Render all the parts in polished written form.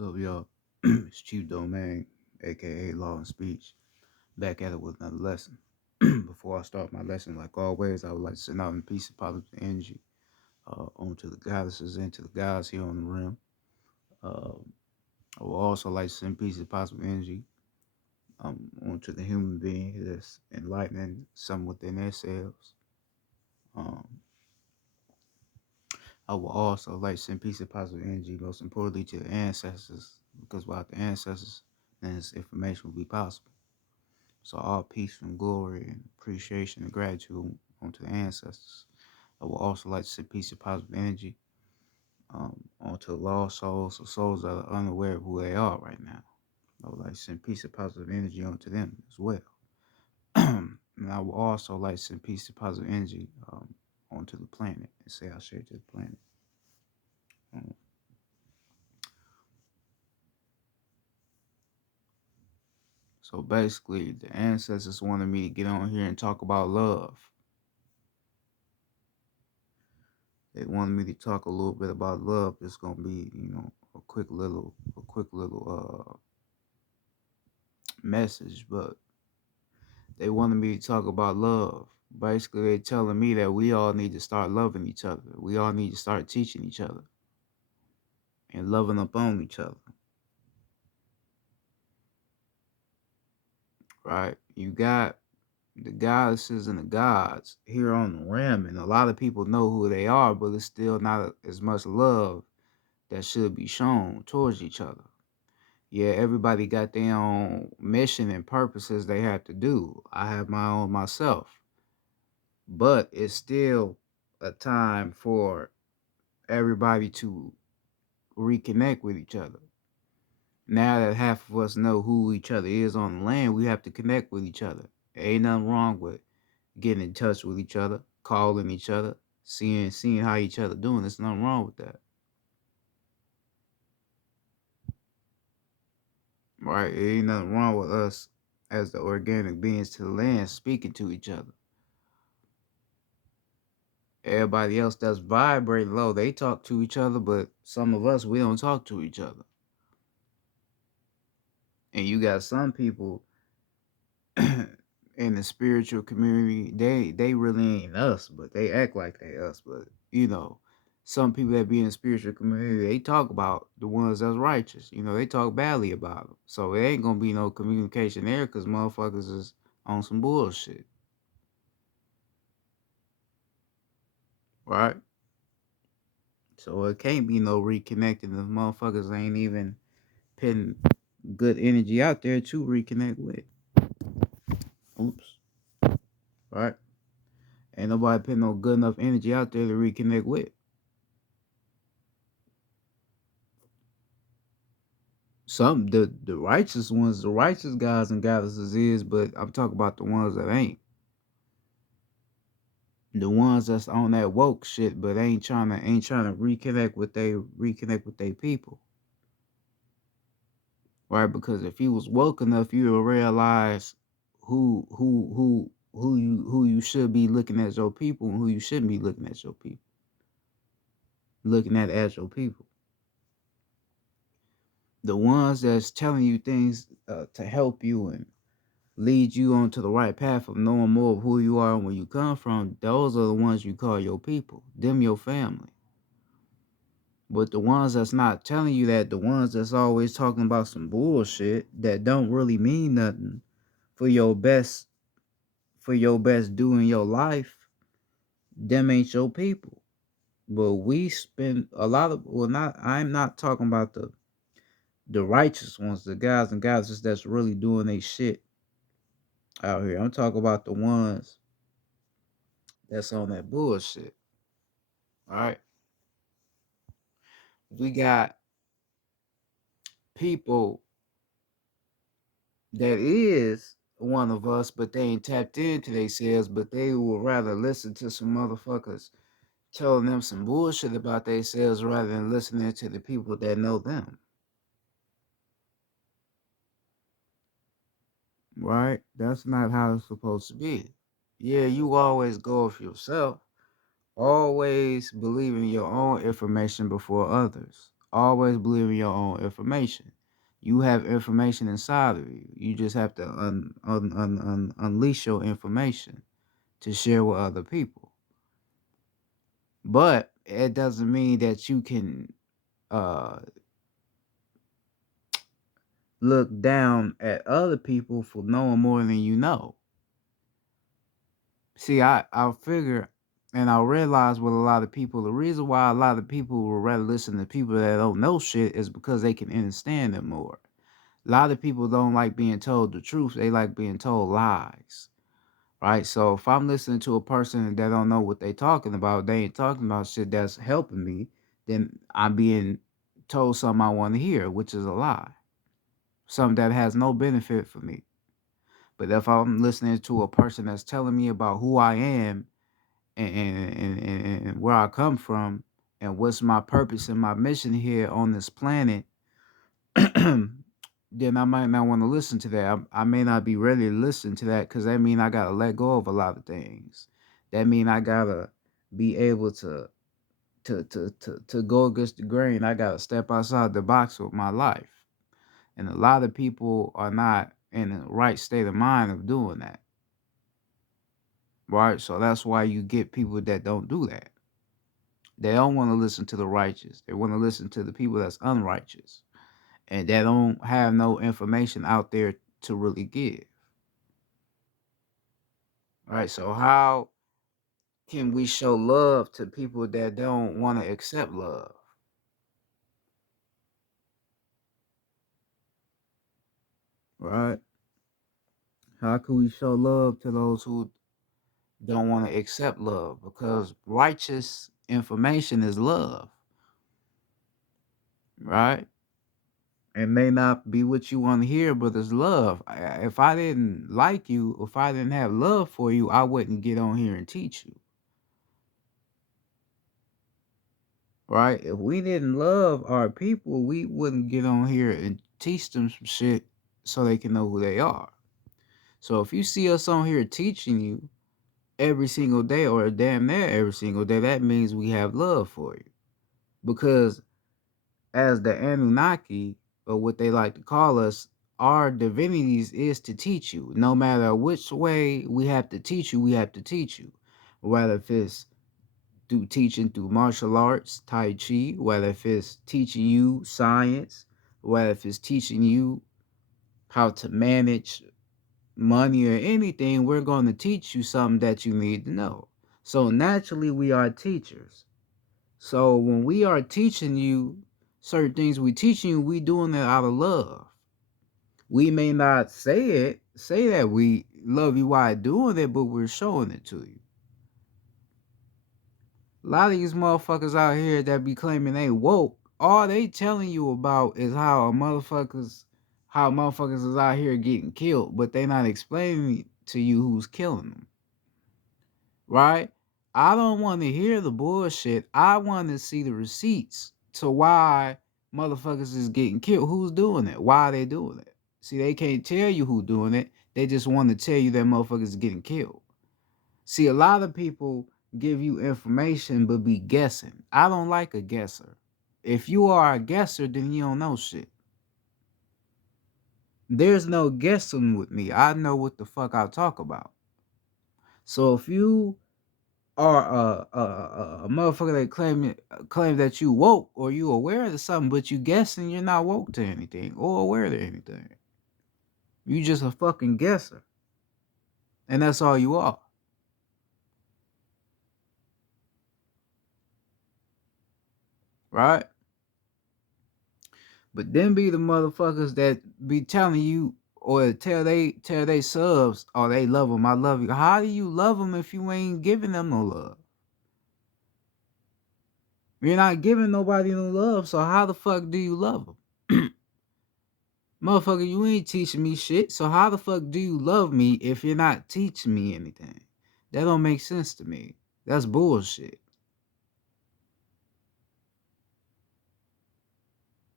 So, y'all? It's Chief Domain, aka Law and Speech, back at it with another lesson. Before I start my lesson, like always, I would like to send out in peace and positive energy onto the goddesses and to the gods here on the rim. Um, I would also like to send peace and positive energy onto the human being that's enlightening some within themselves. Um, I will also like to send peace and positive energy, most importantly, to the ancestors, because without the ancestors, then this information will be possible. So all peace and glory and appreciation and gratitude onto the ancestors. I would also like to send peace and positive energy onto lost souls or souls that are unaware of who they are right now. I would like to send peace and positive energy onto them as well. And I would also like to send peace and positive energy onto the planet and say I share to the planet. Um, so basically, the ancestors wanted me to get on here and talk about love. They wanted me to talk a little bit about love. It's gonna be, a quick little message, but they wanted me to talk about love. Basically, they're telling me that we all need to start loving each other. We all need to start teaching each other and loving up on each other. Right? You got the goddesses and the gods here on the rim, and a lot of people know who they are, but it's still not as much love that should be shown towards each other. Yeah, everybody got their own mission and purposes they have to do. I have my own myself. But it's still a time for everybody to reconnect with each other. Now that half of us know who each other is on the land, we have to connect with each other. Ain't nothing wrong with getting in touch with each other, calling each other, seeing how each other doing. There's nothing wrong with that. Right? Ain't nothing wrong with us as the organic beings to the land speaking to each other. Everybody else that's vibrating low, they talk to each other, but some of us, we don't talk to each other. And you got some people in the spiritual community, they really ain't us, but they act like they us. But some people that be in the spiritual community, they talk about the ones that's righteous. They talk badly about them. So it ain't gonna be no communication there because motherfuckers is on some bullshit, right? So it can't be no reconnecting if motherfuckers ain't even putting good energy out there to reconnect with. Oops. Right? Ain't nobody putting no good enough energy out there to reconnect with. Some the righteous ones, the righteous guys and goddesses is, but I'm talking about the ones that ain't. The ones that's on that woke shit, but ain't trying to reconnect with they people. Right? Because if you was woke enough, you will realize who you should be looking at your people and who you shouldn't be looking at your people. Looking at as your people. The ones that's telling you things to help you and lead you onto the right path of knowing more of who you are and where you come from, those are the ones you call your people, them your family. But the ones that's not telling you that, the ones that's always talking about some bullshit that don't really mean nothing for your best do in your life, them ain't your people. But we spend a lot of I'm not talking about the righteous ones, the guys and goddesses that's really doing they shit out here. I'm talking about the ones that's on that bullshit. All right. We got people that is one of us, but they ain't tapped into themselves, but they would rather listen to some motherfuckers telling them some bullshit about themselves rather than listening to the people that know them. Right? That's not how it's supposed to be. Yeah, you always go with yourself. Always believe in your own information before others. Always believe in your own information. You have information inside of you. You just have to unleash your information to share with other people. But it doesn't mean that you can uh, look down at other people for knowing more than you know. See, I figure and I realize with a lot of people, the reason why a lot of people would rather listen to people that don't know shit is because they can understand them more. A lot of people don't like being told the truth. They like being told lies. Right? So if I'm listening to a person that don't know what they talking about, they ain't talking about shit that's helping me, then I'm being told something I want to hear, which is a lie. Something that has no benefit for me. But if I'm listening to a person that's telling me about who I am and where I come from and what's my purpose and my mission here on this planet, then I might not want to listen to that. I may not be ready to listen to that because that mean I gotta let go of a lot of things. That mean I gotta be able to go against the grain. I gotta step outside the box with my life. And a lot of people are not in the right state of mind of doing that. Right? So that's why you get people that don't do that. They don't want to listen to the righteous. They want to listen to the people that's unrighteous. And they don't have no information out there to really give. Right? So how can we show love to people that don't want to accept love? Right? How can we show love to those who don't want to accept love? Because righteous information is love, right? It may not be what you want to hear, but it's love. If I didn't like you, if I didn't have love for you, I wouldn't get on here and teach you, right? If we didn't love our people, we wouldn't get on here and teach them some shit so they can know who they are. So if you see us on here teaching you every single day or damn near every single day, that means we have love for you. Because as the Anunnaki, or what they like to call us, our divinities is to teach you. No matter which way we have to teach you, we have to teach you. Whether if it's through teaching through martial arts, Tai Chi, whether if it's teaching you science, whether if it's teaching you how to manage money or anything, we're going to teach you something that you need to know. So naturally, we are teachers. So when we are teaching you certain things, we teaching you, we doing it out of love. We may not say that we love you while doing it, but we're showing it to you. A lot of these motherfuckers out here that be claiming they woke, all they telling you about is how motherfuckers is out here getting killed, but they not explaining to you who's killing them. Right? I don't want to hear the bullshit. I want to see the receipts to why motherfuckers is getting killed. Who's doing it? Why are they doing it? See, they can't tell you who doing it. They just want to tell you that motherfuckers is getting killed. See, a lot of people give you information but be guessing. I don't like a guesser. If you are a guesser, then you don't know shit. There's no guessing with me. I know what the fuck I talk about. So if you are a motherfucker that claim that you woke or you aware of something, but you guessing you're not woke to anything or aware of anything. You just a fucking guesser. And that's all you are. Right? But then be the motherfuckers that be telling you or tell they subs, oh, they love them, I love you. How do you love them if you ain't giving them no love? You're not giving nobody no love, so how the fuck do you love them? Motherfucker, you ain't teaching me shit, so how the fuck do you love me if you're not teaching me anything? That don't make sense to me. That's bullshit.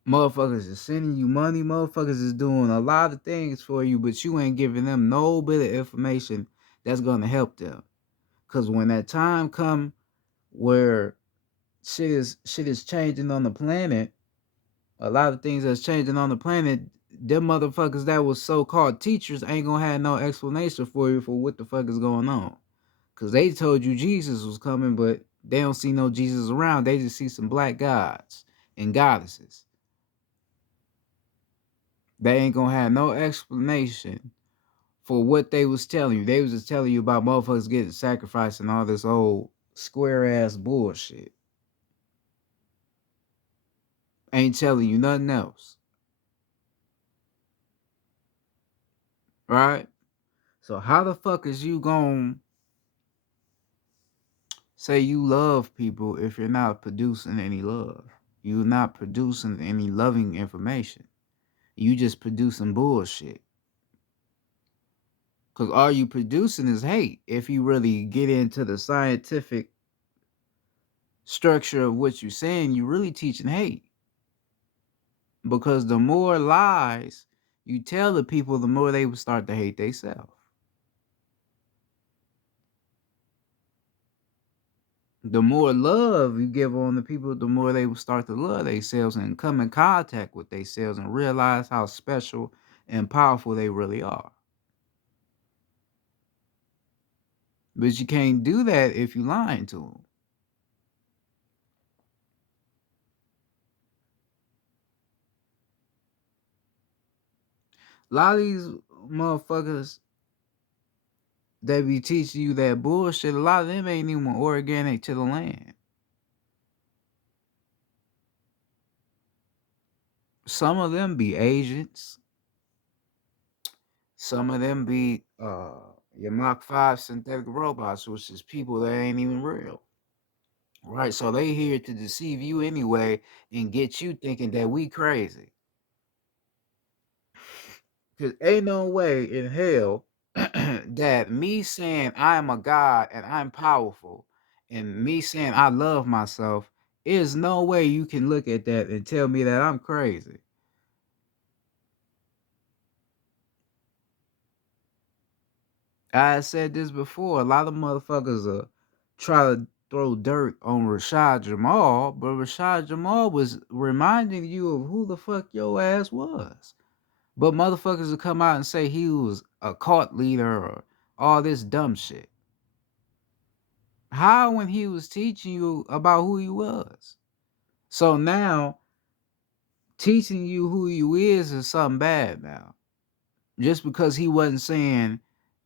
Motherfuckers is sending you money. Motherfuckers is doing a lot of things for you, but you ain't giving them no bit of information that's gonna help them. Cause when that time come where shit is changing on the planet, a lot of things that's changing on the planet, them motherfuckers that was so-called teachers ain't gonna have no explanation for you for what the fuck is going on. Cause they told you Jesus was coming, but they don't see no Jesus around. They just see some black gods and goddesses. They ain't gonna have no explanation for what they was telling you. They was just telling you about motherfuckers getting sacrificed and all this old square ass bullshit. Ain't telling you nothing else. Right? So how the fuck is you gonna say you love people if you're not producing any love? You're not producing any loving information. You just producing bullshit. Because all you producing is hate. If you really get into the scientific structure of what you're saying, you're really teaching hate. Because the more lies you tell the people, the more they will start to hate themselves. The more love you give on the people, the more they will start to love themselves and come in contact with themselves and realize how special and powerful they really are. But you can't do that if you're lying to them. A lot of these motherfuckers that be teaching you that bullshit, a lot of them ain't even organic to the land. Some of them be agents. Some of them be your Mach 5 synthetic robots, which is people that ain't even real. Right? So they here to deceive you anyway and get you thinking that we crazy. Because ain't no way in hell that me saying I am a god and I'm powerful and me saying I love myself, is no way you can look at that and tell me that I'm crazy. I said this before, a lot of motherfuckers try to throw dirt on Rashad Jamal, but Rashad Jamal was reminding you of who the fuck your ass was. But motherfuckers will come out and say he was a cult leader or all this dumb shit. How when he was teaching you about who he was? So now teaching you who you is something bad now. Just because he wasn't saying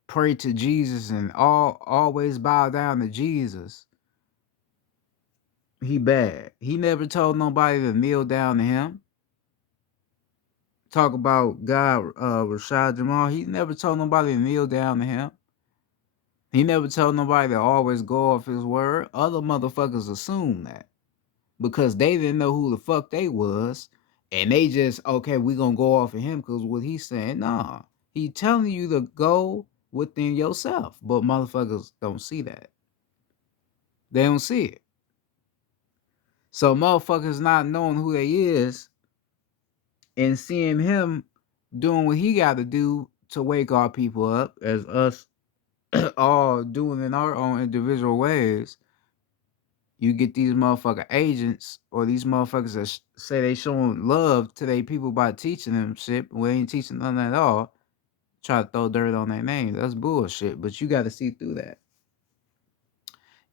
pray to Jesus and always bow down to Jesus, he bad. He never told nobody to kneel down to him. Talk about God, Rashad Jamal. He never told nobody to kneel down to him. He never told nobody to always go off his word. Other motherfuckers assume that because they didn't know who the fuck they was, and they just, okay, we gonna go off of him because what he's saying. Nah, he telling you to go within yourself, but motherfuckers don't see that. They don't see it. So motherfuckers not knowing who they is and seeing him doing what he got to do to wake our people up, as us all doing in our own individual ways. You get these motherfucker agents or these motherfuckers that say they showing love to their people by teaching them shit, but we ain't teaching them at all. Try to throw dirt on their name. That's bullshit. But you got to see through that.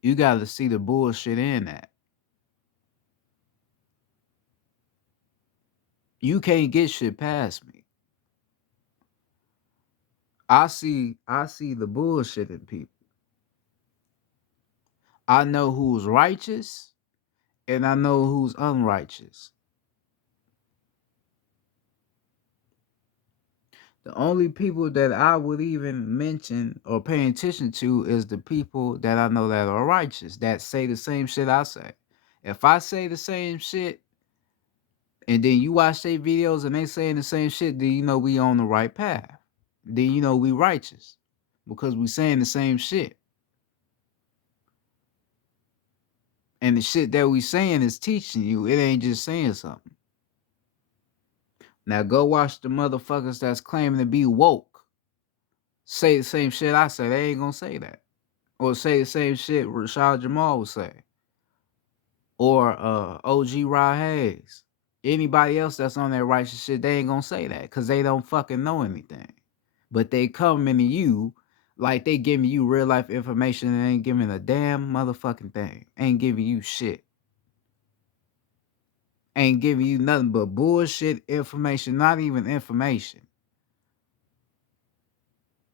You got to see the bullshit in that. You can't get shit past me. I see the bullshit in people. I know who's righteous and I know who's unrighteous. The only people that I would even mention or pay attention to is the people that I know that are righteous, that say the same shit I say. If I say the same shit and then you watch their videos and they saying the same shit, then you know we on the right path. Then you know we righteous because we saying the same shit. And the shit that we saying is teaching you. It ain't just saying something. Now go watch the motherfuckers that's claiming to be woke say the same shit I say. They ain't gonna say that. Or say the same shit Rashad Jamal would say. Or OG Rod Hayes. Anybody else that's on that righteous shit, they ain't gonna say that because they don't fucking know anything. But they coming to you like they giving you real life information and ain't giving a damn motherfucking thing. Ain't giving you shit. Ain't giving you nothing but bullshit information, not even information.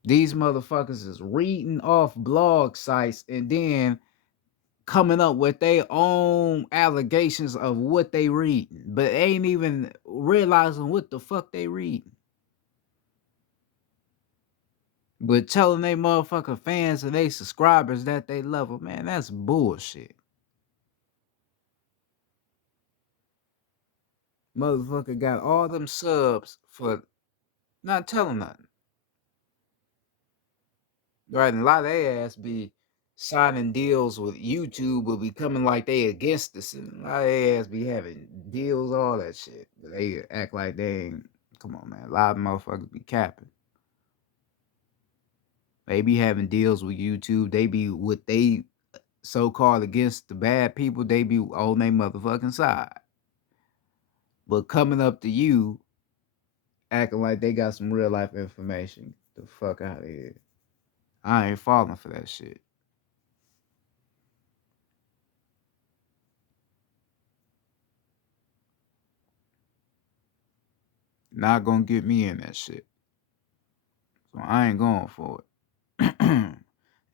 These motherfuckers is reading off blog sites and then coming up with their own allegations of what they reading, but ain't even realizing what the fuck they reading. But telling they motherfucking fans and they subscribers that they love them, man, that's bullshit. Motherfucker got all them subs for not telling nothing. Right, and a lot of they ass be signing deals with YouTube, will be coming like they against us, and a lot of they ass be having deals, all that shit. But they act like they ain't. Come on, man. A lot of motherfuckers be capping. They be having deals with YouTube. They be what they so-called against the bad people. They be on their motherfucking side. But coming up to you, acting like they got some real life information. Get the fuck out of here. I ain't falling for that shit. Not gonna get me in that shit. So I ain't going for it.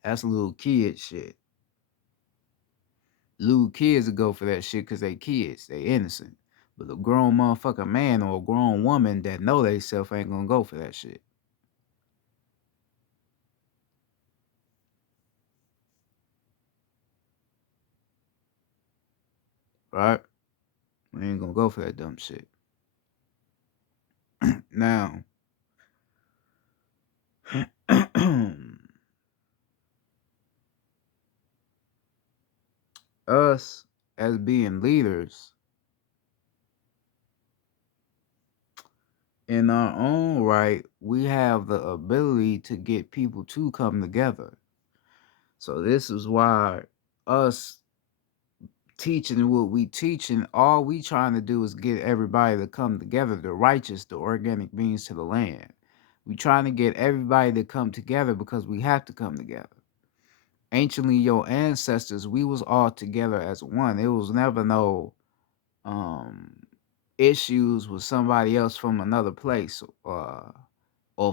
That's little kid shit. Little kids will go for that shit because they kids. They innocent. But a grown motherfucking man or a grown woman that know they self ain't gonna go for that shit. Right? We ain't gonna go for that dumb shit. Now, us as being leaders in our own right, we have the ability to get people to come together. So this is why us teaching what we teaching, all we trying to do is get everybody to come together, the righteous, the organic beings to the land. We trying to get everybody to come together because we have to come together. Anciently, your ancestors, we was all together as one. It was never no um issues with somebody else from another place or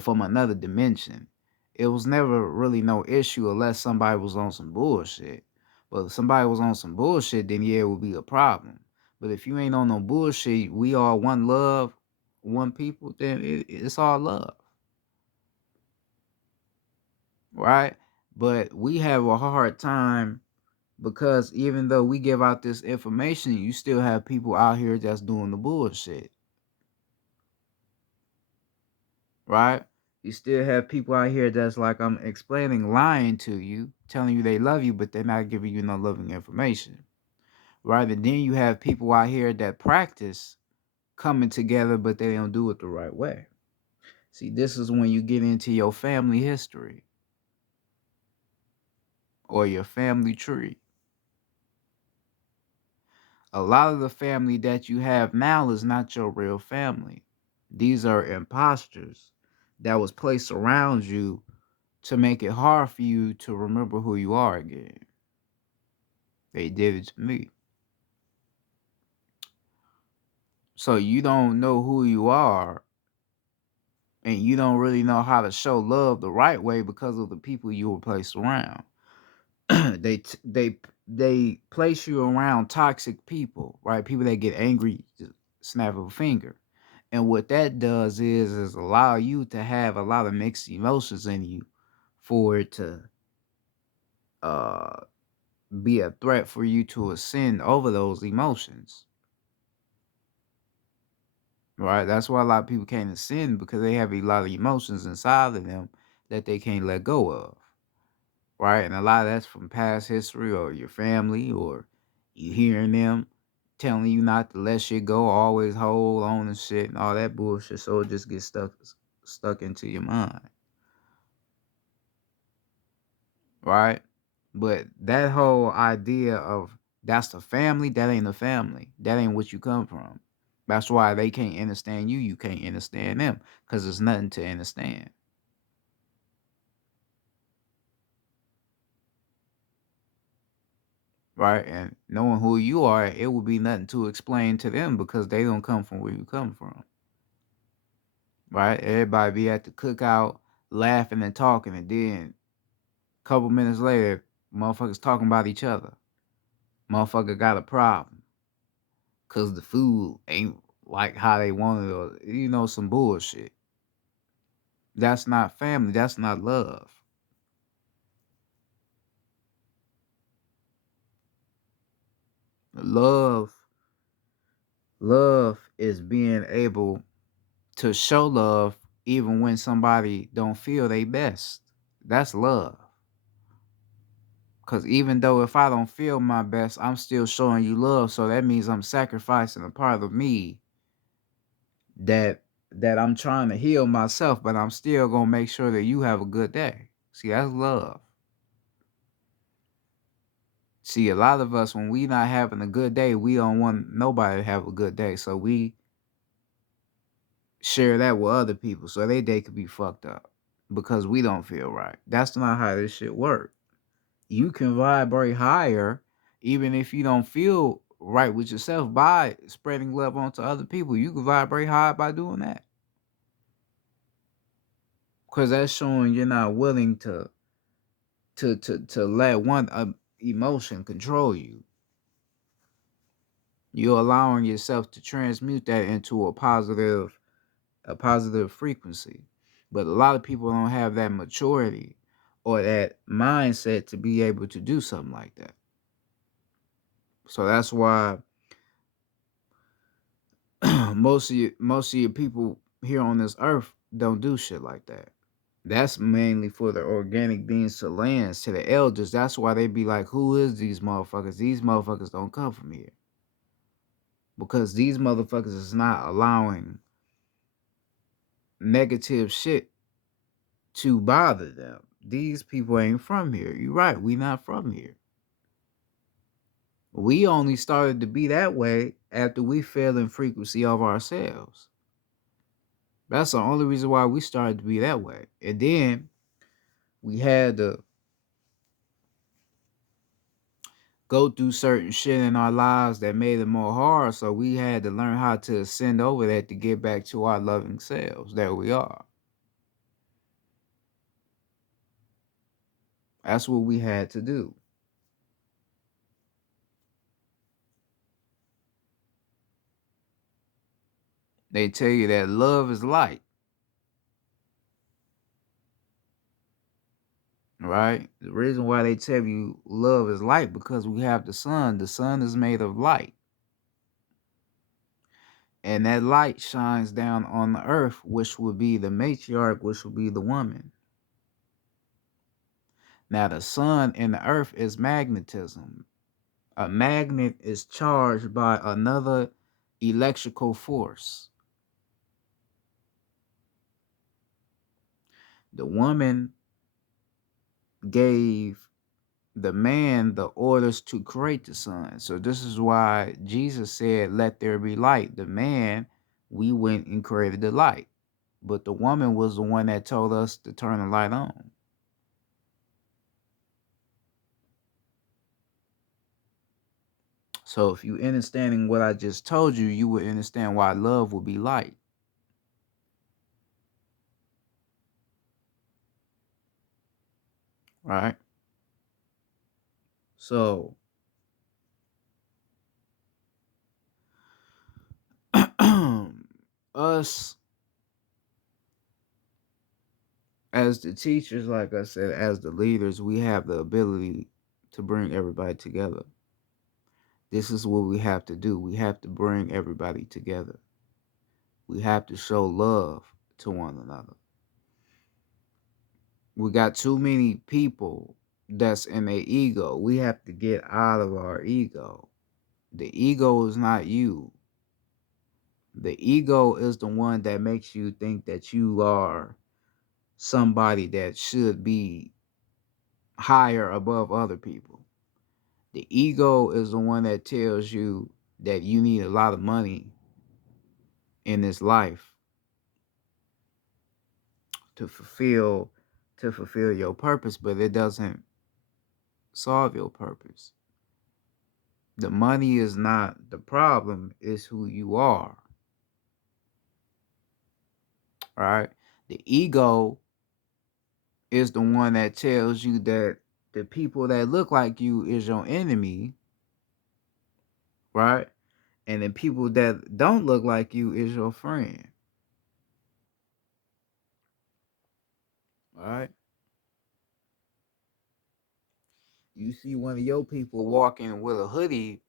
from another dimension. It was never really no issue unless somebody was on some bullshit. But if somebody was on some bullshit, then yeah, it would be a problem. But if you ain't on no bullshit, we all one love, one people, then it's all love. Right? But we have a hard time because even though we give out this information, you still have people out here that's doing the bullshit. Right? You still have people out here that's like I'm explaining, lying to you, telling you they love you, but they're not giving you no loving information. Right? And then you have people out here that practice coming together, but they don't do it the right way. See, this is when you get into your family history or your family tree. A lot of the family that you have now is not your real family. These are imposters that was placed around you to make it hard for you to remember who you are again. They did it to me. So you don't know who you are and you don't really know how to show love the right way because of the people you were placed around. They place you around toxic people, right? People that get angry, just snap of a finger. And what that does is allow you to have a lot of mixed emotions in you for it to uh be a threat for you to ascend over those emotions. Right? That's why a lot of people can't ascend because they have a lot of emotions inside of them that they can't let go of. Right? And a lot of that's from past history or your family or you hearing them telling you not to let shit go, always hold on and shit and all that bullshit. So it just gets stuck into your mind. Right? But that whole idea of that's the family, that ain't a family. That ain't what you come from. That's why they can't understand you. You can't understand them because there's nothing to understand. Right? And knowing who you are, it would be nothing to explain to them because they don't come from where you come from. Right? Everybody be at the cookout laughing and talking, and then a couple minutes later, motherfuckers talking about each other. Motherfucker got a problem because the food ain't like how they wanted, or some bullshit. That's not family. That's not love. Love, love is being able to show love even when somebody don't feel they best. That's love. Cause even though if I don't feel my best, I'm still showing you love. So that means I'm sacrificing a part of me that I'm trying to heal myself, but I'm still gonna make sure that you have a good day. See, that's love. See, a lot of us when we not having a good day, we don't want nobody to have a good day. So we share that with other people so their day could be fucked up because we don't feel right. That's not how this shit works. You can vibrate higher even if you don't feel right with yourself by spreading love onto other people. You can vibrate high by doing that. Because that's showing you're not willing to let one emotion control you. You're allowing yourself to transmute that into a positive frequency. But a lot of people don't have that maturity or that mindset to be able to do something like that. So that's why most of your people here on this earth don't do shit like that. That's mainly for the organic beings to lands, to the elders. That's why they be like, who is these motherfuckers? These motherfuckers don't come from here. Because these motherfuckers is not allowing negative shit to bother them. These people ain't from here. You're right, we not from here. We only started to be that way after we fell in frequency of ourselves. That's the only reason why we started to be that way. And then we had to go through certain shit in our lives that made it more hard. So we had to learn how to ascend over that to get back to our loving selves that we are. That's what we had to do. They tell you that love is light, right? The reason why they tell you love is light because we have the sun. The sun is made of light. And that light shines down on the earth, which would be the matriarch, which would be the woman. Now, the sun and the earth is magnetism. A magnet is charged by another electrical force. The woman gave the man the orders to create the sun. So this is why Jesus said, let there be light. The man, we went and created the light. But the woman was the one that told us to turn the light on. So if you understanding what I just told you, you would understand why love would be light. Right? So us as the teachers, like I said, as the leaders, we have the ability to bring everybody together. This is what we have to do. We have to bring everybody together. We have to show love to one another. We got too many people that's in their ego. We have to get out of our ego. The ego is not you. The ego is the one that makes you think that you are somebody that should be higher above other people. The ego is the one that tells you that you need a lot of money in this life to fulfill your purpose, but it doesn't solve your purpose. The money is not the problem, it's who you are, right? The ego is the one that tells you that the people that look like you is your enemy, right? And the people that don't look like you is your friend, right? You see one of your people walking with a hoodie,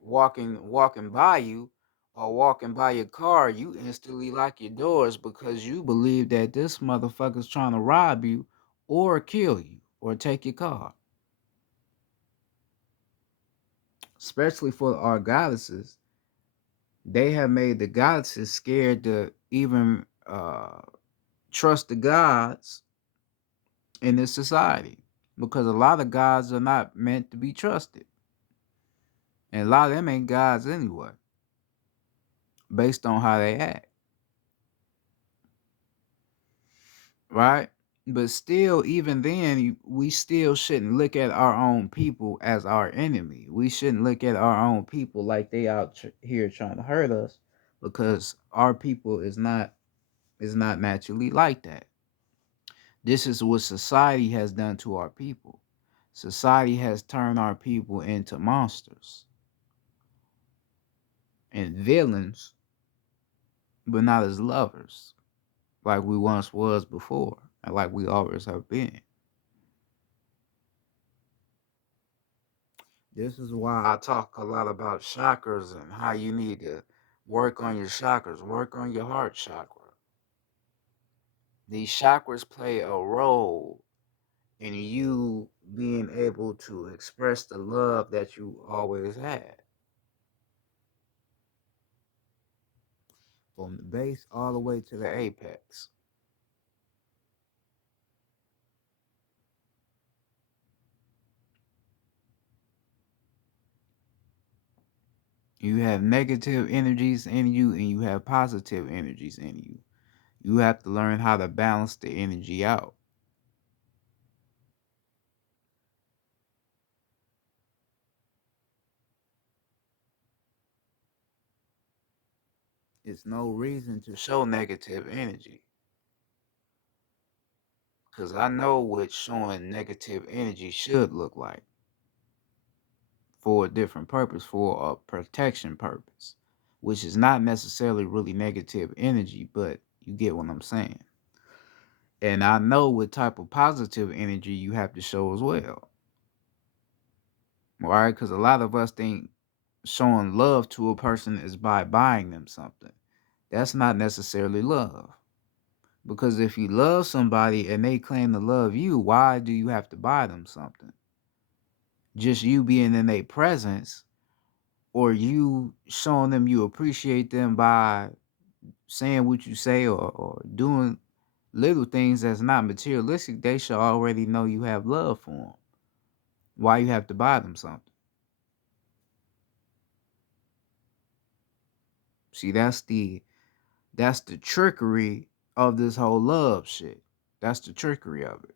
walking by you, or walking by your car, you instantly lock your doors because you believe that this motherfucker's trying to rob you or kill you or take your car. Especially for our goddesses, they have made the goddesses scared to even trust the gods in this society, because a lot of gods are not meant to be trusted, and a lot of them ain't gods anyway, based on how they act, right? But still, even then, we still shouldn't look at our own people as our enemy. We shouldn't look at our own people like they out here trying to hurt us, because our people is not naturally like that. This is what society has done to our people. Society has turned our people into monsters and villains, but not as lovers like we once was before and like we always have been. This is why I talk a lot about chakras and how you need to work on your chakras, work on your heart chakra. These chakras play a role in you being able to express the love that you always had. From the base all the way to the apex. You have negative energies in you and you have positive energies in you. You have to learn how to balance the energy out. It's no reason to show negative energy, because I know what showing negative energy should look like for a different purpose, for a protection purpose, which is not necessarily really negative energy, but you get what I'm saying. And I know what type of positive energy you have to show as well. All right, because a lot of us think showing love to a person is by buying them something. That's not necessarily love. Because if you love somebody and they claim to love you, why do you have to buy them something? Just you being in their presence, or you showing them you appreciate them by saying what you say, or doing little things that's not materialistic, they should already know you have love for them. Why you have to buy them something? See, that's the trickery of this whole love shit. That's the trickery of it.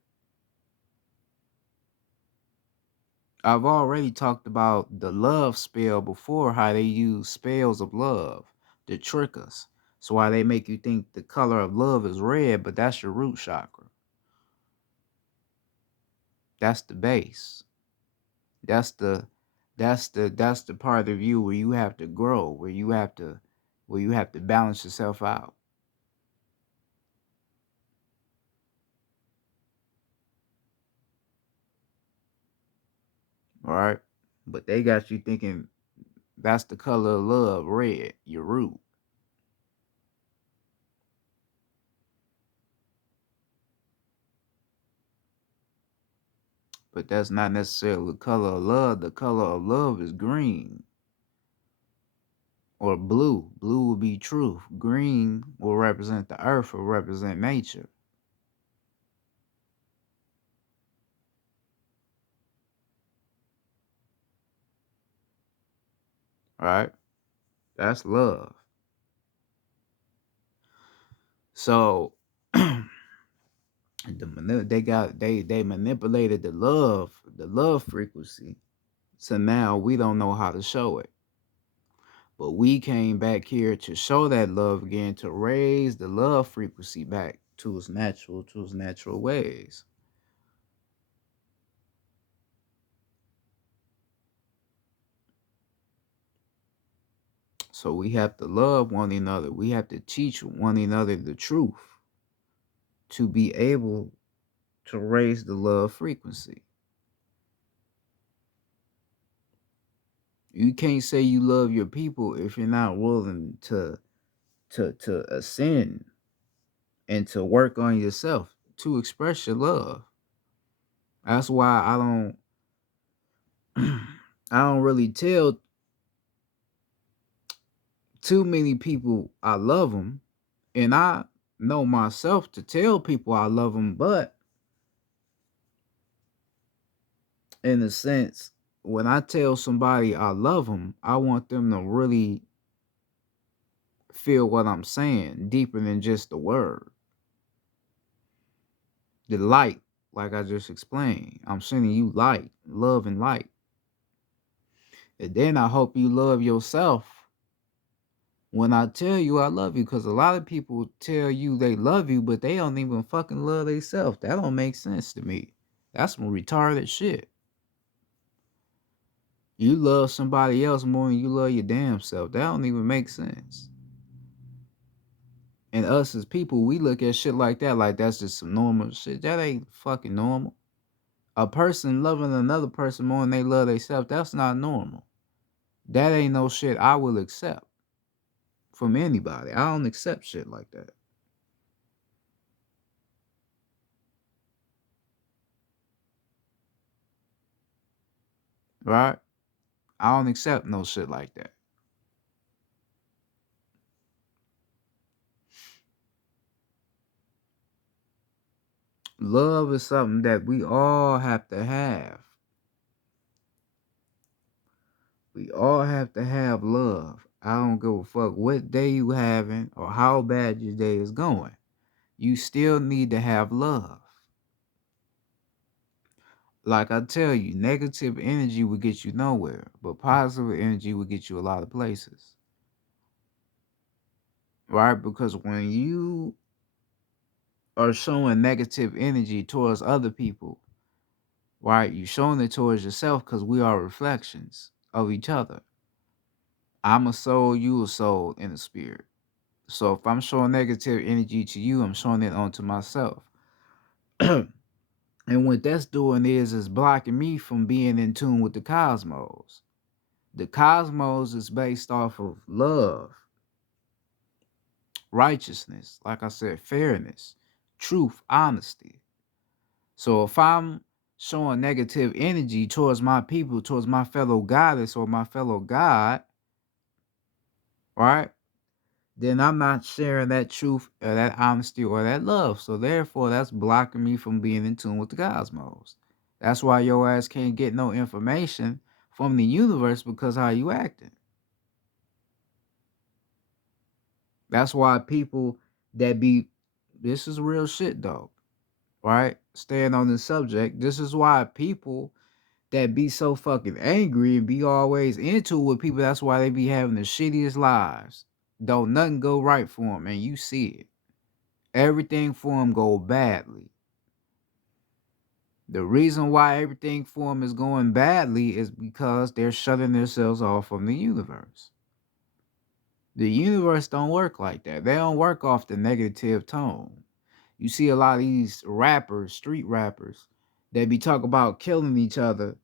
I've already talked about the love spell before, how they use spells of love to trick us. So why they make you think the color of love is red, but that's your root chakra. That's the base. That's the part of you where you have to grow, where you have to balance yourself out. All right? But they got you thinking that's the color of love, red, your root. But that's not necessarily the color of love. The color of love is green or blue. Blue will be truth. Green will represent the earth, will represent nature. Right? That's love. So they manipulated the love frequency. So now we don't know how to show it. But we came back here to show that love again, to raise the love frequency back to its natural ways. So we have to love one another. We have to teach one another the truth to be able to raise the love frequency. You can't say you love your people if you're not willing to ascend and to work on yourself to express your love. That's why I don't really tell too many people I love them, and I know myself to tell people I love them, but in a sense, when I tell somebody I love them, I want them to really feel what I'm saying deeper than just the word. The light, like I just explained, I'm sending you light, love and light. And then I hope you love yourself when I tell you I love you, because a lot of people tell you they love you, but they don't even fucking love themselves. That don't make sense to me. That's some retarded shit. You love somebody else more than you love your damn self. That don't even make sense. And us as people, we look at shit like that like that's just some normal shit. That ain't fucking normal. A person loving another person more than they love themselves, that's not normal. That ain't no shit I will accept from anybody. I don't accept shit like that. Right? I don't accept no shit like that. Love is something that we all have to have. We all have to have love. I don't give a fuck what day you having or how bad your day is going. You still need to have love. Like I tell you, negative energy will get you nowhere, but positive energy will get you a lot of places. Right? Because when you are showing negative energy towards other people, right, you're showing it towards yourself because we are reflections of each other. I'm a soul, you a soul in the spirit. So if I'm showing negative energy to you, I'm showing it onto myself. And what that's doing is blocking me from being in tune with the cosmos. The cosmos is based off of love, righteousness, like I said, fairness, truth, honesty. So if I'm showing negative energy towards my people, towards my fellow goddess or my fellow god, right? Then I'm not sharing that truth or that honesty or that love. So therefore, that's blocking me from being in tune with the cosmos. That's why your ass can't get no information from the universe because how you acting. That's why people that be, this is real shit though, right? Staying on this subject, this is why people that be so fucking angry and be always into it with people, that's why they be having the shittiest lives. Don't nothing go right for them, and you see it. Everything for them go badly. The reason why everything for them is going badly is because they're shutting themselves off from the universe. The universe don't work like that. They don't work off the negative tone. You see a lot of these rappers, street rappers, they be talking about killing each other,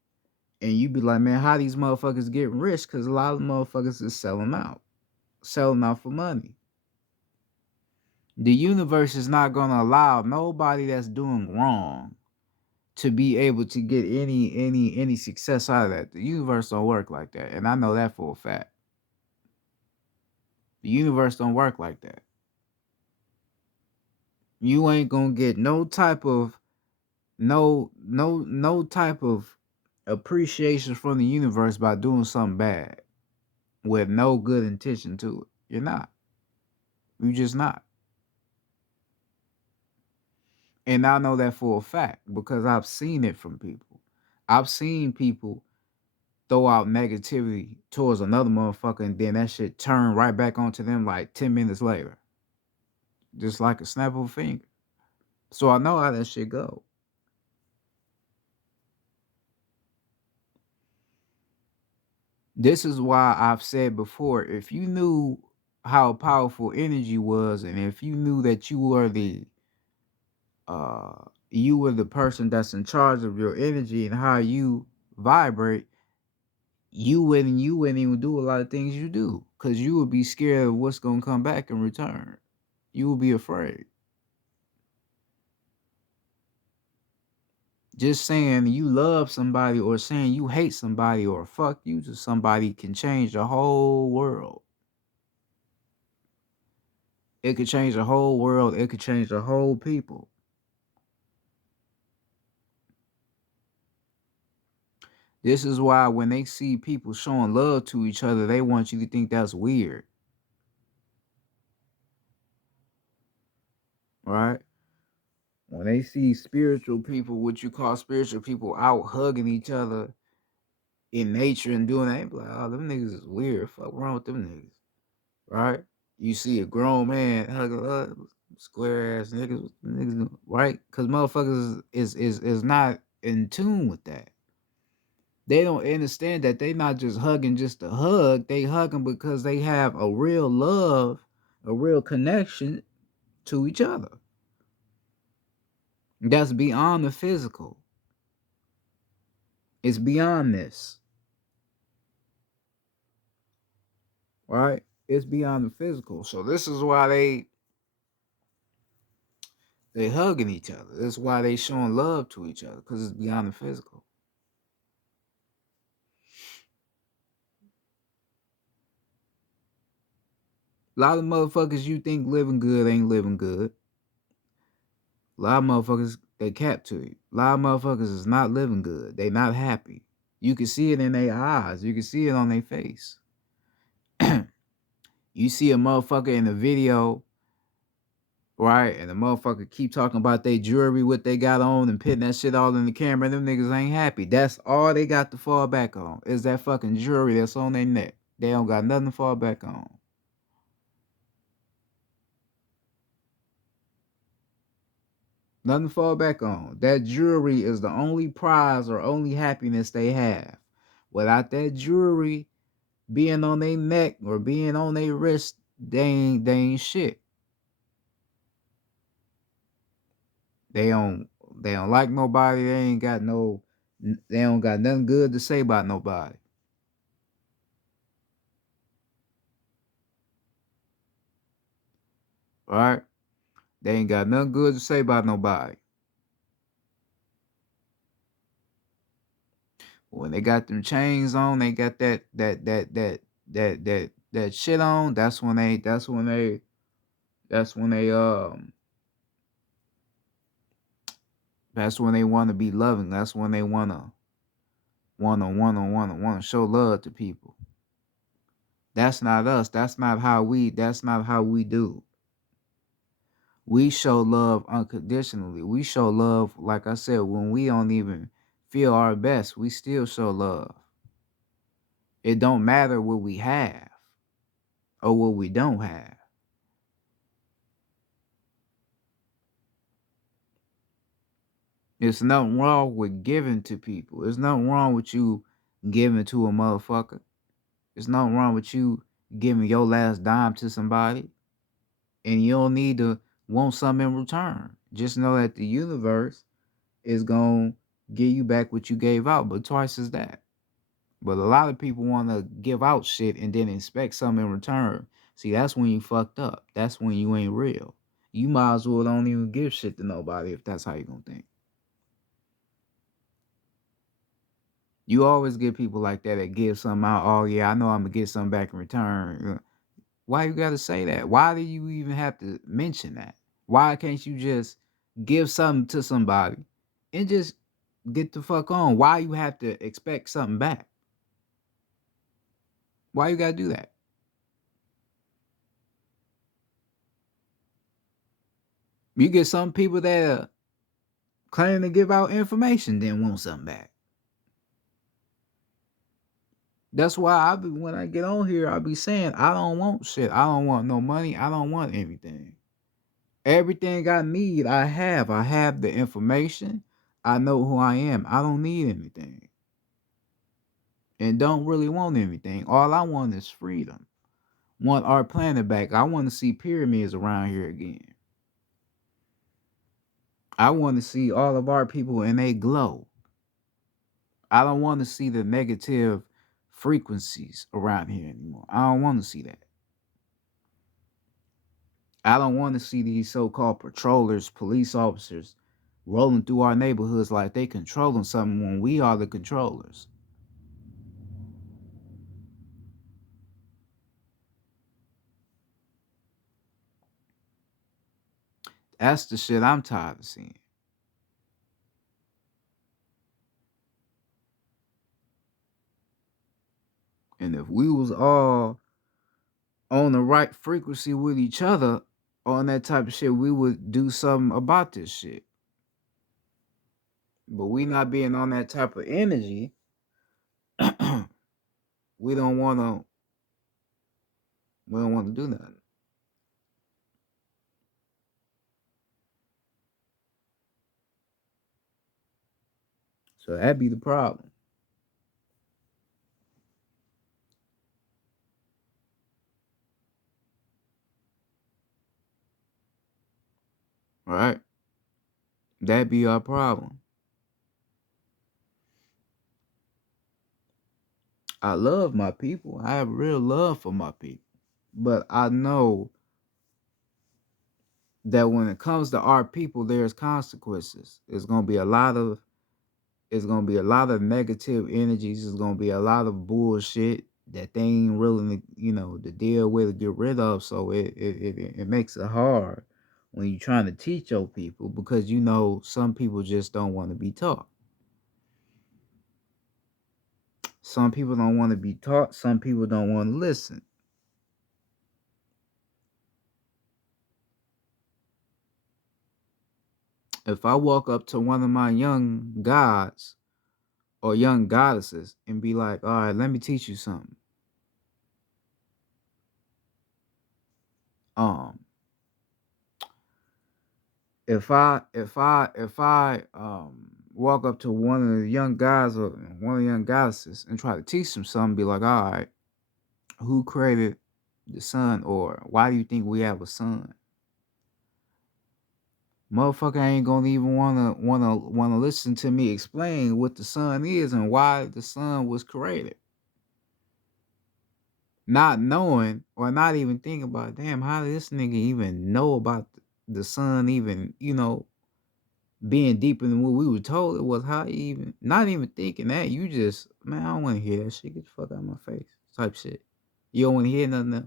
and you be like, man, how these motherfuckers getting rich? Because a lot of motherfuckers is selling out for money. The universe is not gonna allow nobody that's doing wrong to be able to get any success out of that. The universe don't work like that, and I know that for a fact. The universe don't work like that. You ain't gonna get no type of appreciation from the universe by doing something bad with no good intention to it. You're not. You just not. And I know that for a fact because I've seen it from people. I've seen people throw out negativity towards another motherfucker and then that shit turn right back onto them like 10 minutes later. Just like a snap of a finger. So I know how that shit go. This is why I've said before, if you knew how powerful energy was and if you knew that you were the person that's in charge of your energy and how you vibrate, you wouldn't even do a lot of things you do because you would be scared of what's gonna come back in return. You would be afraid. Just saying you love somebody or saying you hate somebody or fuck you to somebody can change the whole world. It could change the whole world. It could change the whole people. This is why when they see people showing love to each other, they want you to think that's weird, right? When they see spiritual people, what you call spiritual people, out hugging each other in nature and doing that, they be like, oh, them niggas is weird. Fuck wrong with them niggas, right? You see a grown man hugging square ass niggas, right? Because motherfuckers is not in tune with that. They don't understand that they not just hugging just to hug. They hugging because they have a real love, a real connection to each other. That's beyond the physical. It's beyond this, right? It's beyond the physical. So this is why they hugging each other. That's why they showing love to each other because it's beyond the physical. A lot of motherfuckers you think living good ain't living good. A lot of motherfuckers, they cap to you. A lot of motherfuckers is not living good. They not happy. You can see it in their eyes. You can see it on their face. You see a motherfucker in a video, right? And the motherfucker keep talking about their jewelry, what they got on, and putting that shit all in the camera. And them niggas ain't happy. That's all they got to fall back on is that fucking jewelry that's on their neck. They don't got nothing to fall back on. Nothing to fall back on. That jewelry is the only prize or only happiness they have. Without that jewelry being on their neck or being on their wrist, they ain't shit. They don't they don't like nobody. They don't got nothing good to say about nobody. Right? They ain't got nothing good to say about nobody. When they got them chains on, they got that shit on. That's when they that's when they want to be loving. That's when they wanna show love to people. That's not us. That's not how we do. We show love unconditionally. We show love, like I said, when we don't even feel our best, we still show love. It don't matter what we have or what we don't have. There's nothing wrong with giving to people. There's nothing wrong with you giving to a motherfucker. There's nothing wrong with you giving your last dime to somebody. And you don't need to want something in return. Just know that the universe is going to give you back what you gave out, but twice as that. But a lot of people want to give out shit and then expect something in return. See, that's when you fucked up. That's when you ain't real. You might as well don't even give shit to nobody if that's how you going to think. You always get people like that give something out. Oh, yeah, I know I'm going to get something back in return. Why you got to say that? Why do you even have to mention that? Why can't you just give something to somebody and just get the fuck on? Why you have to expect something back? Why you got to do that? You get some people that Claiming to give out information, then want something back. That's why when I get on here, I be saying I don't want shit. I don't want no money. I don't want anything. Everything I need, I have. I have the information. I know who I am. I don't need anything. And don't really want anything. All I want is freedom. Want our planet back. I want to see pyramids around here again. I want to see all of our people in a glow. I don't want to see the negative frequencies around here anymore. I don't want to see that. I don't want to see these so-called patrollers, police officers rolling through our neighborhoods like they controlling something when we are the controllers. That's the shit I'm tired of seeing. And if we was all on the right frequency with each other on that type of shit, we would do something about this shit. But we not being on that type of energy, we don't wanna do nothing. So that'd be the problem. Right? That'd be our problem. I love my people. I have real love for my people. But I know that when it comes to our people, there's consequences. It's gonna be a lot of negative energies. It's gonna be a lot of bullshit that they ain't really, to deal with or get rid of. So it makes it hard when you're trying to teach your people because some people just don't want to be taught. Some people don't want to be taught. Some people don't want to listen. If I walk up to one of my young gods or young goddesses and be like, all right, let me teach you something. Um, if I walk up to one of the young guys or one of the young goddesses and try to teach them something, be like, all right, who created the sun, or why do you think we have a sun? Motherfucker ain't gonna even wanna listen to me explain what the sun is and why the sun was created. Not knowing or not even thinking about, damn, how did this nigga even know about the sun, even, being deeper than what we were told it was. How he even, not even thinking that, you just, man, I don't want to hear that shit. Get the fuck out of my face type shit. You don't want to hear nothing else.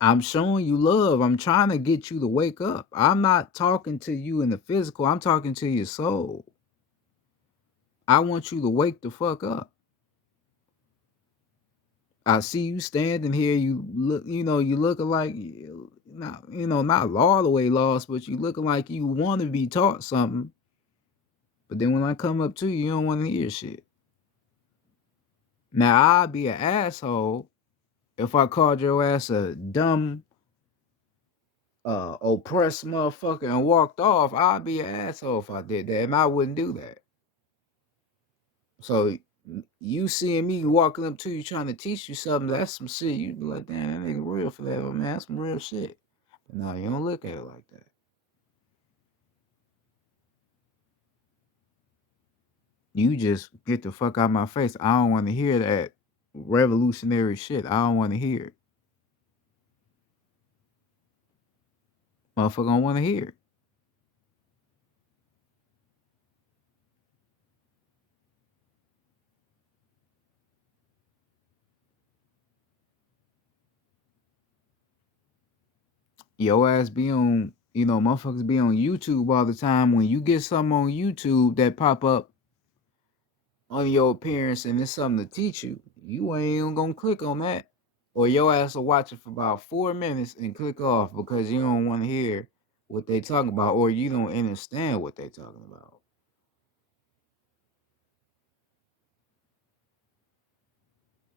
I'm showing you love. I'm trying to get you to wake up. I'm not talking to you in the physical. I'm talking to your soul. I want you to wake the fuck up. I see you standing here. You look, you looking like, not all the way lost, but you looking like you want to be taught something. But then when I come up to you, you don't want to hear shit. Now I'd be an asshole if I called your ass a dumb, oppressed motherfucker and walked off. I'd be an asshole if I did that, and I wouldn't do that. So you seeing me walking up to you trying to teach you something, that's some shit. You be like, damn, that nigga real for that, man. That's some real shit. But no, you don't look at it like that. You just get the fuck out of my face. I don't want to hear that revolutionary shit. I don't want to hear it. Motherfucker don't want to hear it. Your ass be on, motherfuckers be on YouTube all the time. When you get something on YouTube that pop up on your appearance and it's something to teach you, you ain't even gonna click on that. Or your ass will watch it for about 4 minutes and click off because you don't want to hear what they talking about, or you don't understand what they talking about.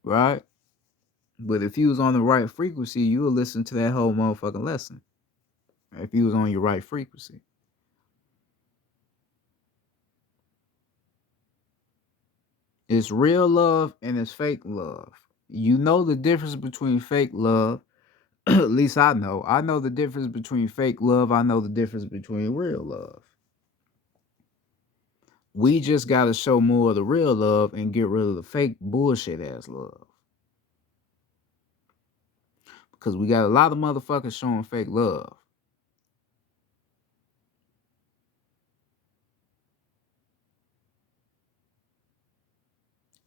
Right? But if you was on the right frequency, you would listen to that whole motherfucking lesson. If you was on your right frequency. It's real love and it's fake love. You know the difference between fake love. At least I know. I know the difference between fake love. I know the difference between real love. We just got to show more of the real love and get rid of the fake bullshit ass love. Because we got a lot of motherfuckers showing fake love.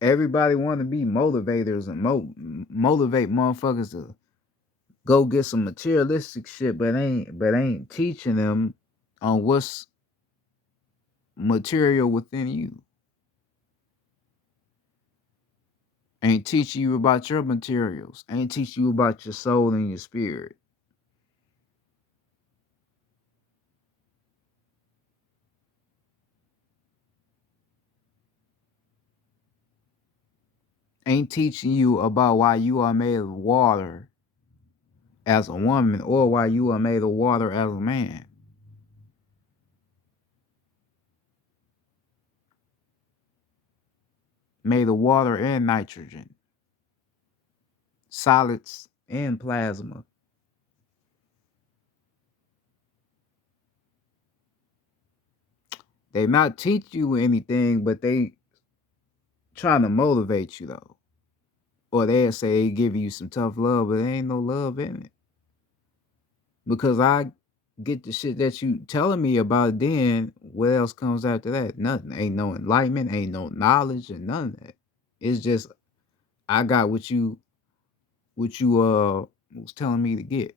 Everybody want to be motivators and motivate motherfuckers to go get some materialistic shit, but ain't teaching them on what's material within you. Ain't teaching you about your materials. Ain't teaching you about your soul and your spirit. Ain't teaching you about why you are made of water as a woman or why you are made of water as a man. Made of water and nitrogen. Solids and plasma. They not teach you anything, but they trying to motivate you though. Or they'll say they give you some tough love, but there ain't no love in it. Because I get the shit that you telling me about, then what else comes after that? Nothing. Ain't no enlightenment, ain't no knowledge, and none of that. It's just I got what you was telling me to get.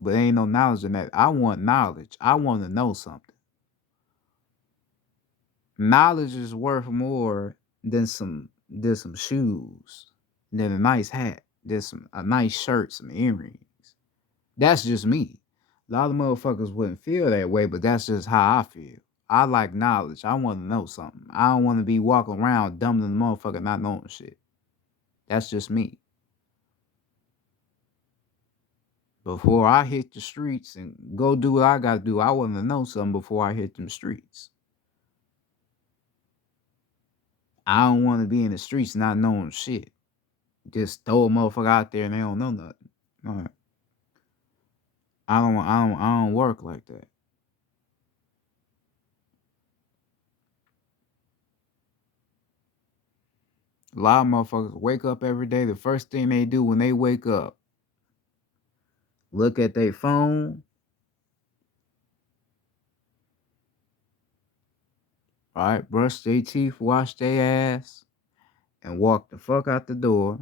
But ain't no knowledge in that. I want knowledge. I want to know something. Knowledge is worth more than some shoes, than a nice hat, than a nice shirt, some earrings. That's just me. A lot of motherfuckers wouldn't feel that way, but that's just how I feel. I like knowledge. I want to know something. I don't want to be walking around dumb than the motherfucker not knowing shit. That's just me. Before I hit the streets and go do what I gotta do, I want to know something before I hit them streets. I don't want to be in the streets not knowing shit. Just throw a motherfucker out there and they don't know nothing. All right. I don't work like that. A lot of motherfuckers wake up every day. The first thing they do when they wake up, look at their phone, all right, brush their teeth, wash their ass, and walk the fuck out the door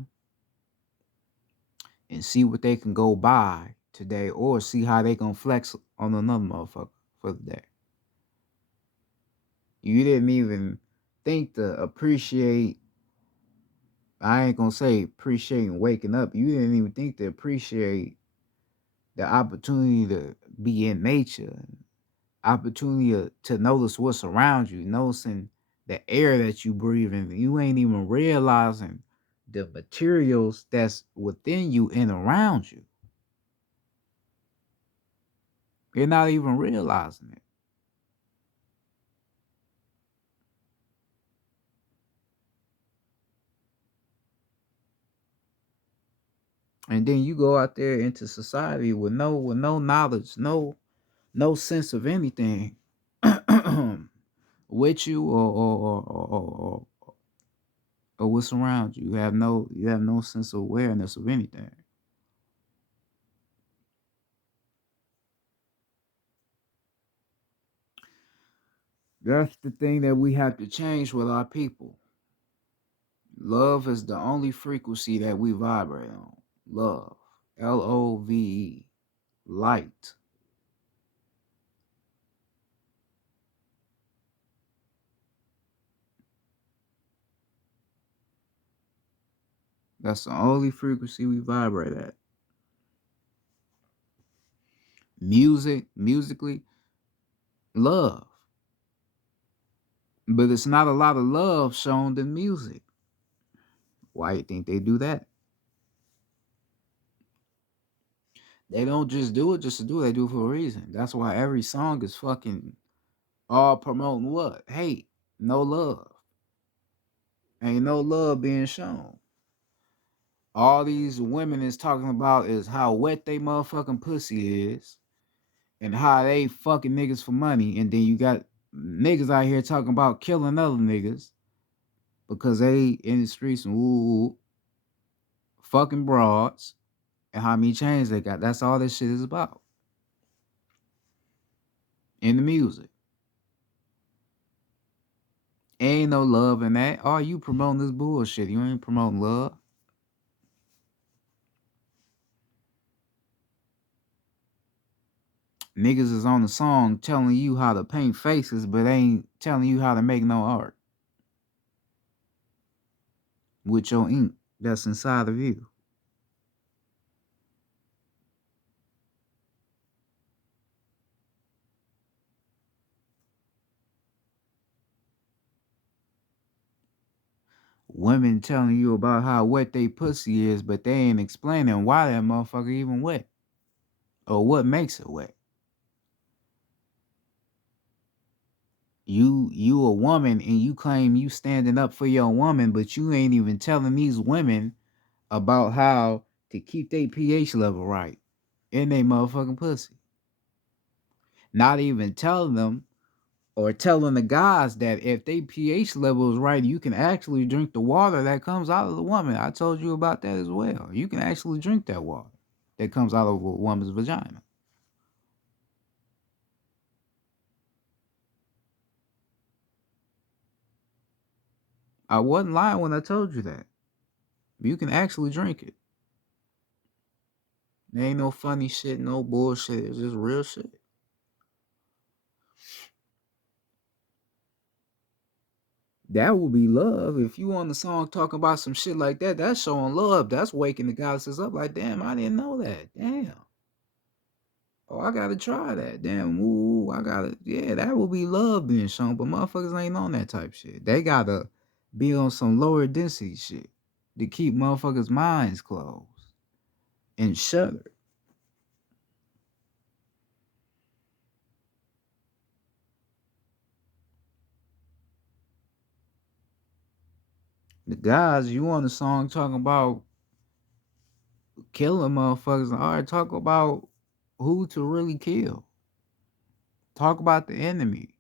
and see what they can go buy today or see how they gonna flex on another motherfucker for the day. You didn't even think to appreciate, I ain't gonna say appreciating waking up. You didn't even think to appreciate the opportunity to be in nature, opportunity to notice what's around you, noticing the air that you breathe in. You ain't even realizing the materials that's within you and around you. You're not even realizing it. And then you go out there into society with no knowledge, no sense of anything with you or what's around you. You have no sense of awareness of anything. That's the thing that we have to change with our people. Love is the only frequency that we vibrate on. Love. Love. Light. That's the only frequency we vibrate at. musically, love. But it's not a lot of love shown in music. Why you think they do that? They don't just do it just to do it, they do it for a reason. That's why every song is fucking all promoting what? Hate, no love. Ain't no love being shown. All these women is talking about is how wet they motherfucking pussy is and how they fucking niggas for money. And then you got niggas out here talking about killing other niggas because they in the streets and woo fucking broads and how many chains they got. That's all this shit is about. In the music. Ain't no love in that. All you promoting this bullshit. You ain't promoting love. Niggas is on the song telling you how to paint faces, but ain't telling you how to make no art with your ink that's inside of you. Women telling you about how wet they pussy is, but they ain't explaining why that motherfucker even wet or what makes it wet. You a woman and you claim you standing up for your woman, but you ain't even telling these women about how to keep their pH level right in their motherfucking pussy. Not even telling them or telling the guys that if they pH level is right, you can actually drink the water that comes out of the woman. I told you about that as well. You can actually drink that water that comes out of a woman's vagina. I wasn't lying when I told you that. You can actually drink it. There ain't no funny shit, no bullshit. It's just real shit. That would be love. If you on the song talking about some shit like that, that's showing love. That's waking the goddesses up like, damn, I didn't know that. Damn. Oh, I gotta try that. Damn, ooh, I gotta, yeah, that would be love being shown, but motherfuckers ain't on that type shit. They gotta be on some lower density shit to keep motherfuckers' minds closed and shuttered. The guys, you on the song talking about killing motherfuckers, all right, talk about who to really kill. Talk about the enemy.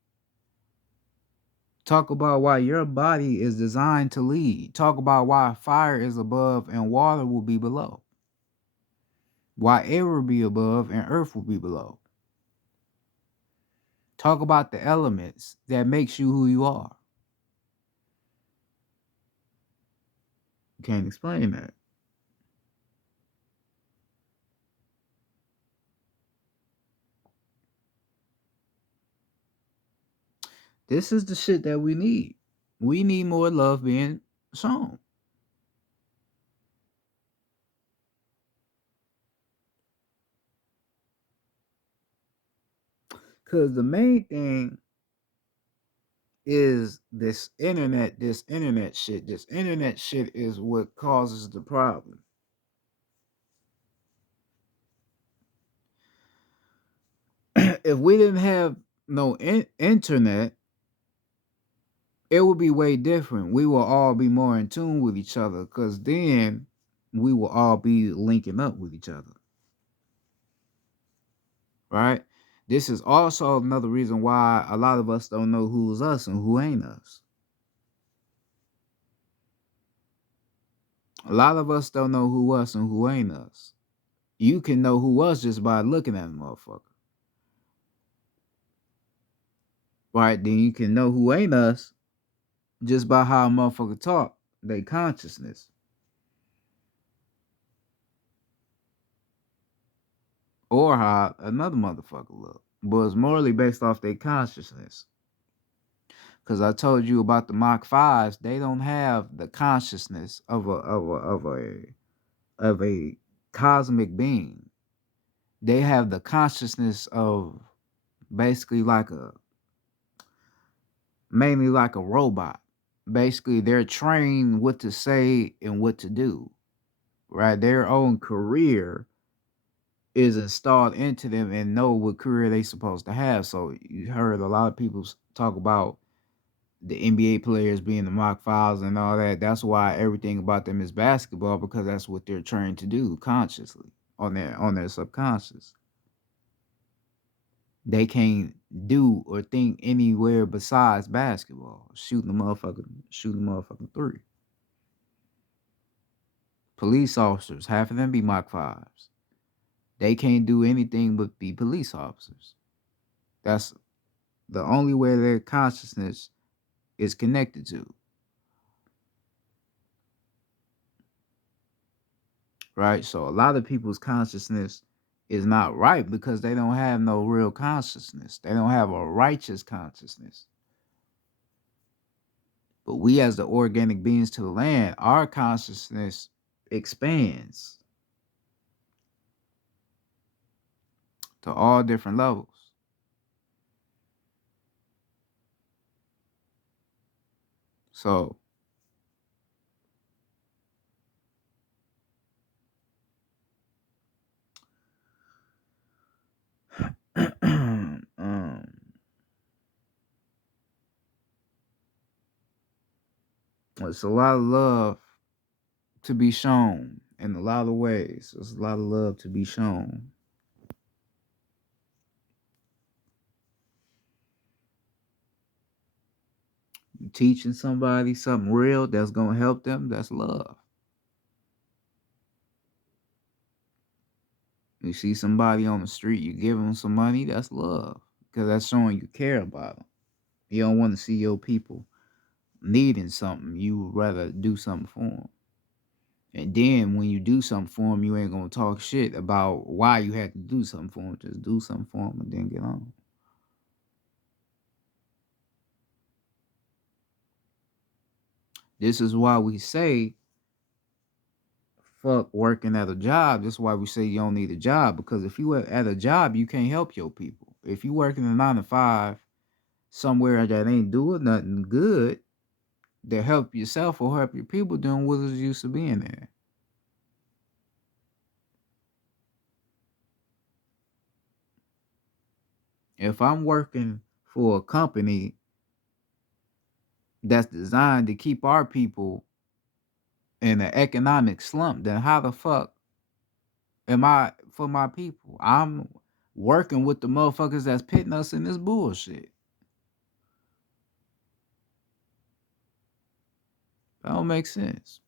Talk about why your body is designed to lead. Talk about why fire is above and water will be below. Why air will be above and earth will be below. Talk about the elements that makes you who you are. You can't explain that. This is the shit that we need. We need more love being shown. Cause the main thing is this internet shit. This internet shit is what causes the problem. If we didn't have no internet, it would be way different. We will all be more in tune with each other because then we will all be linking up with each other. Right? This is also another reason why a lot of us don't know who's us and who ain't us. A lot of us don't know who us and who ain't us. You can know who us just by looking at a motherfucker. Right? Then you can know who ain't us just by how a motherfucker talk, their consciousness. Or how another motherfucker look. But it's morally based off their consciousness. Because I told you about the Mach 5s, they don't have the consciousness of a cosmic being. they have the consciousness of basically like a mainly like a robot. Basically, they're trained what to say and what to do. Right, their own career is installed into them and know what career they supposed to have. So you heard a lot of people talk about the NBA players being the Mach files and all that. That's why everything about them is basketball, because that's what they're trained to do consciously on their subconscious. They can't do or think anywhere besides basketball. Shooting the motherfucking three. Police officers, half of them be Mach fives. They can't do anything but be police officers. That's the only way their consciousness is connected to. Right? So a lot of people's consciousness is not right because they don't have no real consciousness. They don't have a righteous consciousness. But we, as the organic beings to the land, our consciousness expands to all different levels. So it's a lot of love to be shown in a lot of ways. There's a lot of love to be shown. You teaching somebody something real that's gonna help them, that's love. You see somebody on the street, you give them some money, that's love. Because that's showing you care about them. You don't want to see your people needing something. You would rather do something for them. And then when you do something for them, you ain't going to talk shit about why you had to do something for them. Just do something for them and then get on. This is why we say, fuck working at a job. This is why we say you don't need a job. Because if you at a job, you can't help your people. If you working a 9 to 5 somewhere that ain't doing nothing good to help yourself or help your people, then what is the use of being there? If I'm working for a company that's designed to keep our people in an economic slump, then how the fuck am I for my people? I'm working with the motherfuckers that's pitting us in this bullshit. That don't make sense.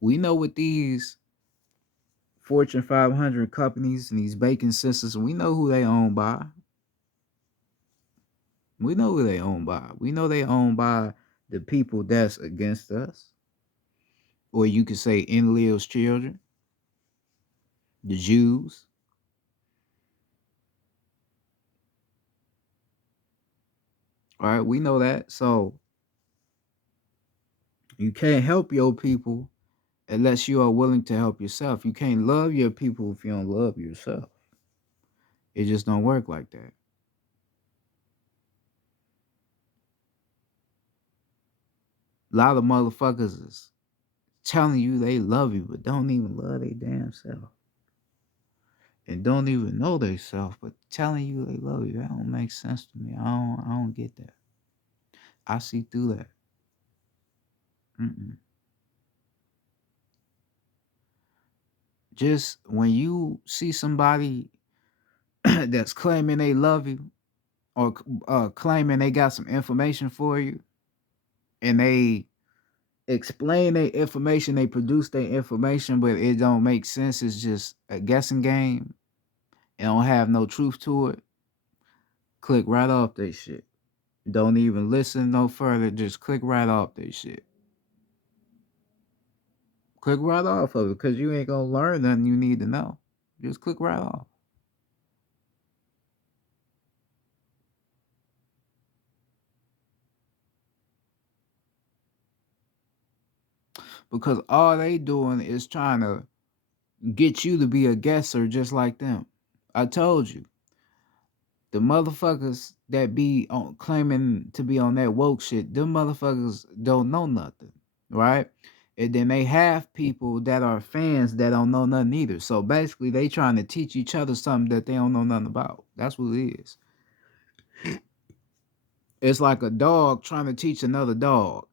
We know what these Fortune 500 companies and these banking systems, we know who they own by. We know who they own by. We know they own by the people that's against us. Or you could say Enlil's children, the Jews. All right, we know that. So you can't help your people unless you are willing to help yourself. You can't love your people if you don't love yourself. It just don't work like that. A lot of motherfuckers is telling you they love you, but don't even love their damn self. And don't even know they self, but telling you they love you. That don't make sense to me. I don't get that. I see through that. Mm-mm. Just when you see somebody that's claiming they love you, or claiming they got some information for you, and they explain their information, they produce their information, but it don't make sense. It's just a guessing game. It don't have no truth to it. Click right off that shit. Don't even listen no further. Just click right off that shit. Click right off of it, because you ain't gonna learn nothing you need to know. Just click right off. Because all they doing is trying to get you to be a guesser just like them. I told you, the motherfuckers that be on claiming to be on that woke shit, them motherfuckers don't know nothing, right? And then they have people that are fans that don't know nothing either. So basically, they trying to teach each other something that they don't know nothing about. That's what it is. It's like a dog trying to teach another dog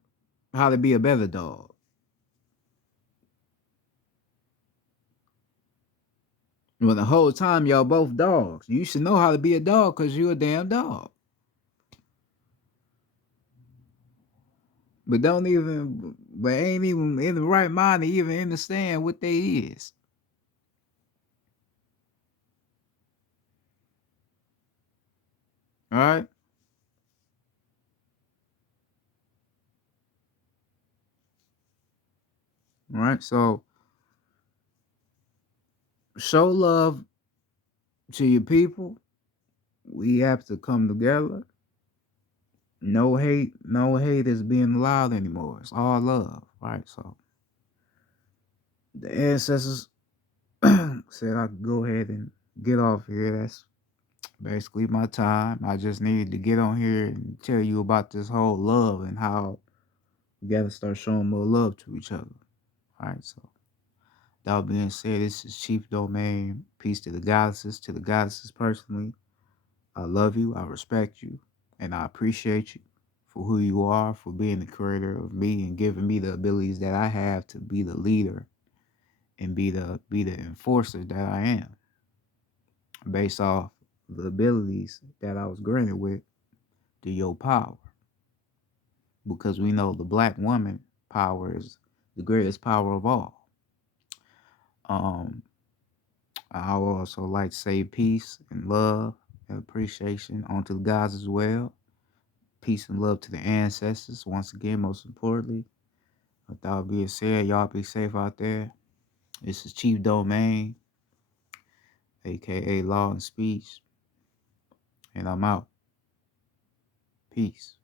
how to be a better dog. Well, the whole time y'all both dogs. You should know how to be a dog because you a damn dog. But don't even, but ain't even in the right mind to even understand what they is. All right? All right. So show love to your people. We have to come together. No hate, no hate is being allowed anymore. It's all love, right? So the ancestors said I could go ahead and get off here. That's basically my time. I just needed to get on here and tell you about this whole love and how we gotta start showing more love to each other. All right, so that being said, this is Chief Domain. Peace to the goddesses personally. I love you, I respect you, and I appreciate you for who you are, for being the creator of me and giving me the abilities that I have to be the leader and be the enforcer that I am, based off the abilities that I was granted with to your power. Because we know the black woman power is the greatest power of all. Um, I would also like to say peace and love and appreciation onto the gods as well. Peace and love to the ancestors. Once again, most importantly, with that being said, y'all be safe out there. This is Chief Domain, aka Law and Speech, and I'm out. Peace.